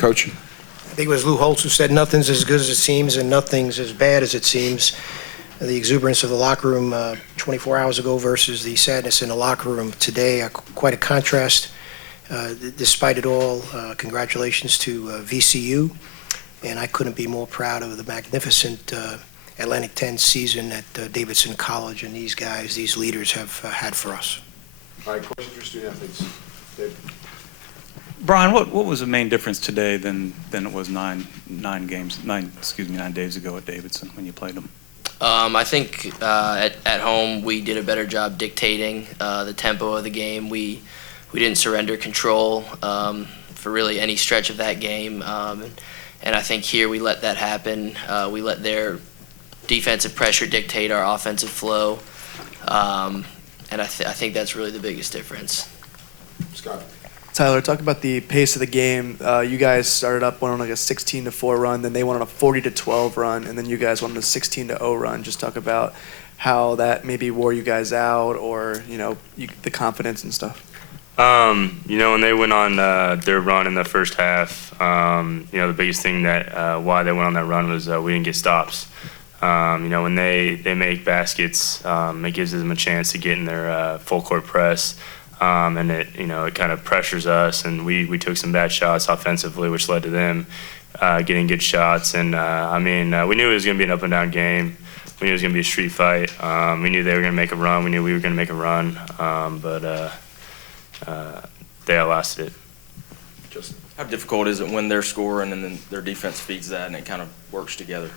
Coach? I think it was Lou Holtz who said nothing's as good as it seems and nothing's as bad as it seems. The exuberance of the locker room 24 hours ago versus the sadness in the locker room today, quite a contrast. Despite it all, congratulations to VCU, and I couldn't be more proud of the magnificent Atlantic 10 season at Davidson College, and these guys, these leaders have had for us. All right, questions for student athletes? Dave. Brian, what was the main difference today than it was 9 days ago at Davidson when you played them? I think at home we did a better job dictating the tempo of the game. We didn't surrender control for really any stretch of that game, and I think here we let that happen. We let their defensive pressure dictate our offensive flow, and I think that's really the biggest difference. Scott. Tyler, talk about the pace of the game. You guys started up, went on like a 16-4 run, then they went on a 40-12 run, and then you guys went on a 16-0 run. Just talk about how that maybe wore you guys out, or the confidence and stuff. When they went on their run in the first half, the biggest thing that why they went on that run was we didn't get stops. When they make baskets, it gives them a chance to get in their full court press. And it kind of pressures us, and we took some bad shots offensively, which led to them getting good shots. And we knew it was going to be an up and down game. We knew it was going to be a street fight. We knew they were going to make a run. We knew we were going to make a run, but they outlasted it. Justin. How difficult is it when they're scoring and then their defense feeds that and it kind of works together?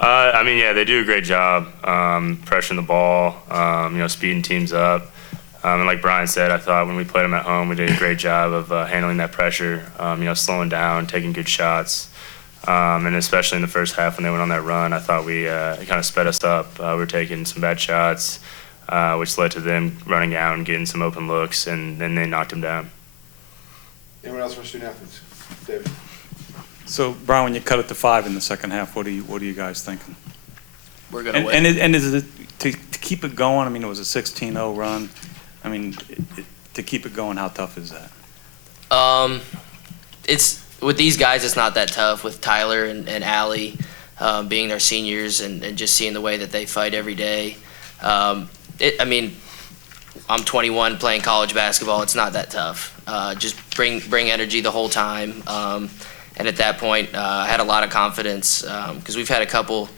They do a great job pressuring the ball, speeding teams up. And like Brian said, I thought when we played them at home, we did a great job of handling that pressure, slowing down, taking good shots. And especially in the first half when they went on that run, I thought it kind of sped us up. We were taking some bad shots, which led to them running out and getting some open looks, and then they knocked them down. Anyone else for student athletes? David. So, Brian, when you cut it to 5 in the second half, what are you guys thinking? We're going to win. And is it to keep it going? It was a 16-0 run. To keep it going, how tough is that? It's with these guys, it's not that tough. With Tyler and Allie being their seniors and just seeing the way that they fight every day. I'm 21 playing college basketball. It's not that tough. Just bring energy the whole time. And at that point, I had a lot of confidence because we've had a couple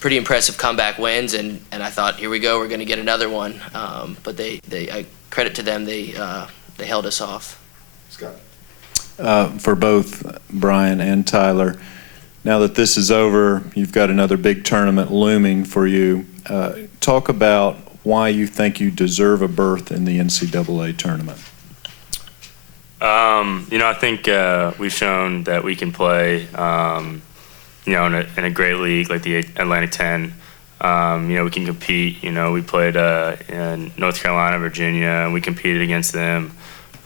pretty impressive comeback wins, and I thought, here we go, we're going to get another one. But I credit to them, they held us off. Scott. For both Brian and Tyler, now that this is over, you've got another big tournament looming for you. Talk about why you think you deserve a berth in the NCAA tournament. I think we've shown that we can play, in a great league like the Atlantic 10. We can compete. We played in North Carolina, Virginia, and we competed against them.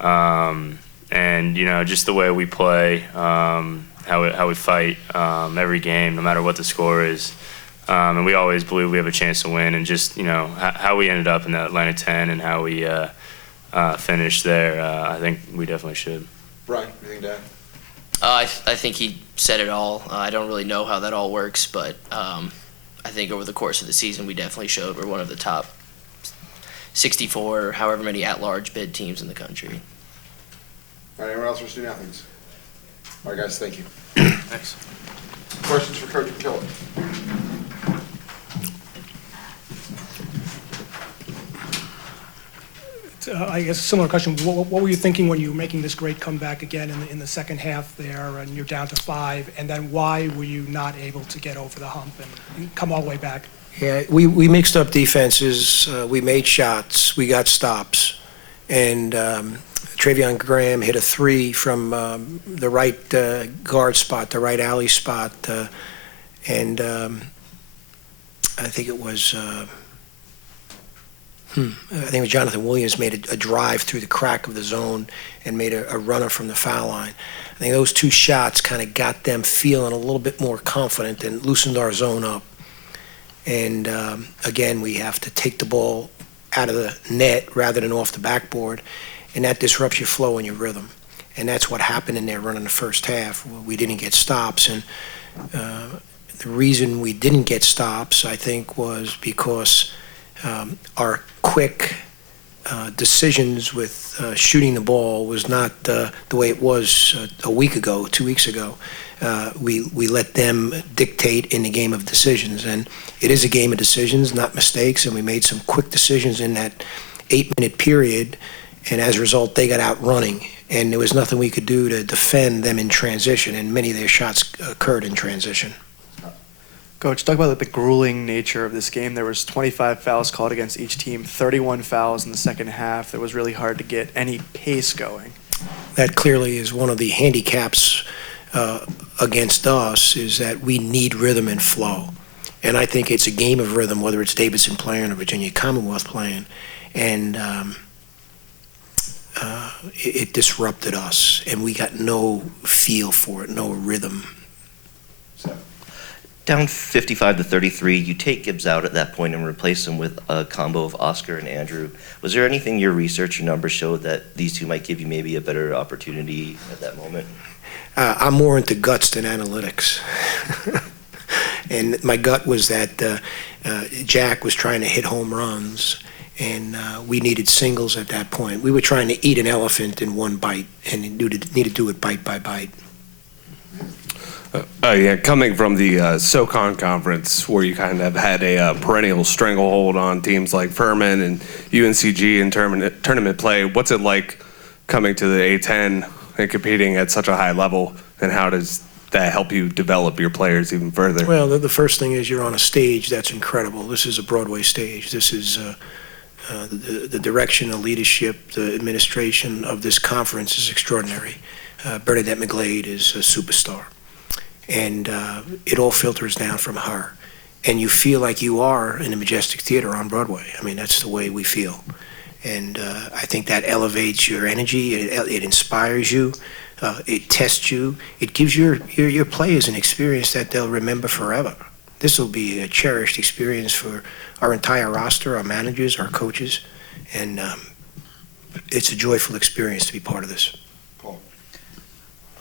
And just the way we play, how we fight every game, no matter what the score is. And we always believe we have a chance to win. And just how we ended up in the Atlantic 10 and how we finished there, I think we definitely should. Brian, anything to add? I think he said it all. I don't really know how that all works, but I think over the course of the season, we definitely showed we're one of the top 64 or however many at-large bid teams in the country. All right, anyone else for student athletes? All right, guys, thank you. Thanks. Questions for Coach McKillop? I guess a similar question. What were you thinking when you were making this great comeback again in the second half there, and you're down to 5? And then why were you not able to get over the hump and come all the way back? Yeah, we mixed up defenses. We made shots. We got stops. And Travion Graham hit a 3 from the right guard spot, the right alley spot. And I think it was... I think it was Jonathan Williams made a drive through the crack of the zone and made a runner from the foul line. I think those 2 shots kind of got them feeling a little bit more confident and loosened our zone up. And again, we have to take the ball out of the net rather than off the backboard, and that disrupts your flow and your rhythm. And that's what happened in there running the first half. We didn't get stops, and the reason we didn't get stops, I think, was because our quick decisions with shooting the ball was not the way it was a week ago, 2 weeks ago. We let them dictate in the game of decisions, and it is a game of decisions, not mistakes, and we made some quick decisions in that 8-minute period, and as a result, they got out running, and there was nothing we could do to defend them in transition, and many of their shots occurred in transition. Coach, talk about the grueling nature of this game. There was 25 fouls called against each team, 31 fouls in the second half. It was really hard to get any pace going. That clearly is one of the handicaps against us, is that we need rhythm and flow. And I think it's a game of rhythm, whether it's Davidson playing or Virginia Commonwealth playing. And it disrupted us, and we got no feel for it, no rhythm. Down 55-33, you take Gibbs out at that point and replace him with a combo of Oscar and Andrew. Was there anything your research or numbers showed that these two might give you maybe a better opportunity at that moment? I'm more into guts than analytics. And my gut was that Jack was trying to hit home runs, and we needed singles at that point. We were trying to eat an elephant in one bite, and need to do it bite by bite. Yeah, coming from the SoCon conference, where you kind of had a perennial stranglehold on teams like Furman and UNCG in tournament play, what's it like coming to the A10 and competing at such a high level, and how does that help you develop your players even further? Well, the first thing is you're on a stage that's incredible. This is a Broadway stage. This is the direction, the leadership, the administration of this conference is extraordinary. Bernadette McGlade is a superstar. And it all filters down from her. And you feel like you are in the Majestic Theater on Broadway. I mean, that's the way we feel. And I think that elevates your energy, it inspires you, it tests you, it gives your players an experience that they'll remember forever. This will be a cherished experience for our entire roster, our managers, our coaches, and it's a joyful experience to be part of this.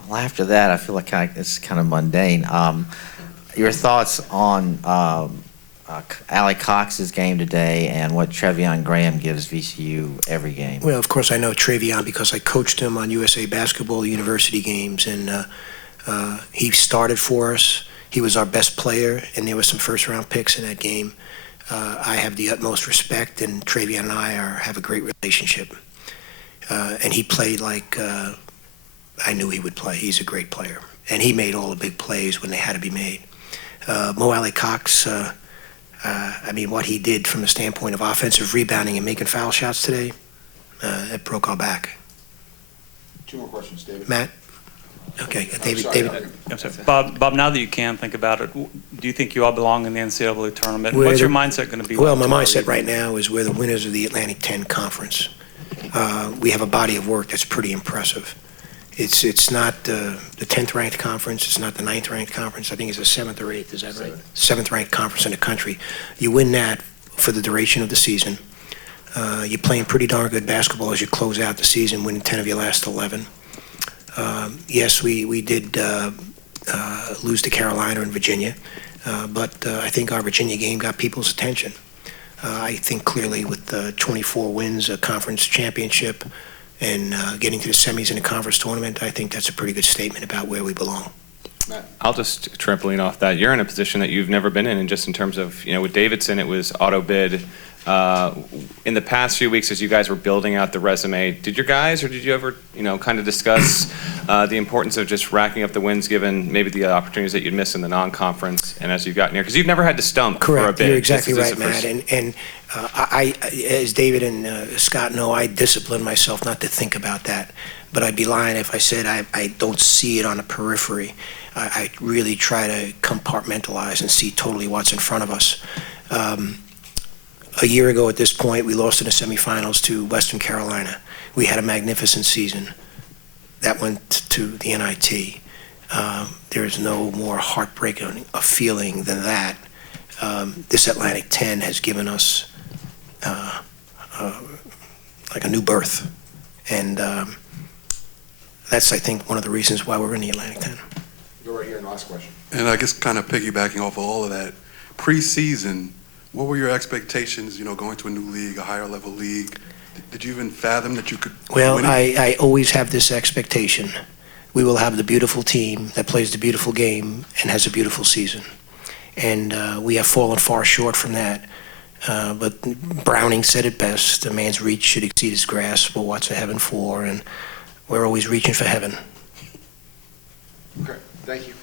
Well, after that, I feel like it's kind of mundane. Your thoughts on Allie Cox's game today and what Trevion Graham gives VCU every game? Well, of course, I know Trevion because I coached him on USA Basketball University games, and he started for us. He was our best player, and there were some first-round picks in that game. I have the utmost respect, and Trevion and I have a great relationship. And he played like I knew he would play. He's a great player. And he made all the big plays when they had to be made. Mo Alley Cox, I mean, what he did from the standpoint of offensive rebounding and making foul shots today, it broke our back. 2 more questions, David. Matt? Okay, David. Sorry, David. I'm sorry. Bob, now that you can think about it, do you think you all belong in the NCAA tournament? What's your mindset going to be? Well, my mindset right now is we're the winners of the Atlantic 10 Conference. We have a body of work that's pretty impressive. It's not the 10th ranked conference. It's not the 9th ranked conference. I think it's the 7th or 8th. Is that right? 7th ranked conference in the country. You win that for the duration of the season. You're playing pretty darn good basketball as you close out the season, winning 10 of your last 11. Yes, we did lose to Carolina and Virginia, but I think our Virginia game got people's attention. I think clearly with 24 wins, a conference championship, and getting to the semis in a conference tournament, I think that's a pretty good statement about where we belong. I'll just trampoline off that. You're in a position that you've never been in, and just in terms of, with Davidson, it was auto bid. In the past few weeks, as you guys were building out the resume, did your guys, or did you ever, kind of discuss the importance of just racking up the wins, given maybe the opportunities that you'd missed in the non-conference, and as you've gotten here, because you've never had to stump for a Correct. bid. You're exactly right, Matt. And I, as David and Scott know, I discipline myself not to think about that. But I'd be lying if I said I don't see it on the periphery. I really try to compartmentalize and see totally what's in front of us. A year ago at this point, we lost in the semifinals to Western Carolina. We had a magnificent season. That went to the NIT. There is no more heartbreaking a feeling than that. This Atlantic 10 has given us like a new birth. And that's, I think, one of the reasons why we're in the Atlantic 10. Go right here and last question. And I guess kind of piggybacking off of all of that, preseason, what were your expectations, going to a new league, a higher level league? Did you even fathom that you could Well, win it? I always have this expectation. We will have the beautiful team that plays the beautiful game and has a beautiful season. And we have fallen far short from that. But Browning said it best, a man's reach should exceed his grasp, or what's a heaven for, and we're always reaching for heaven. Okay, thank you.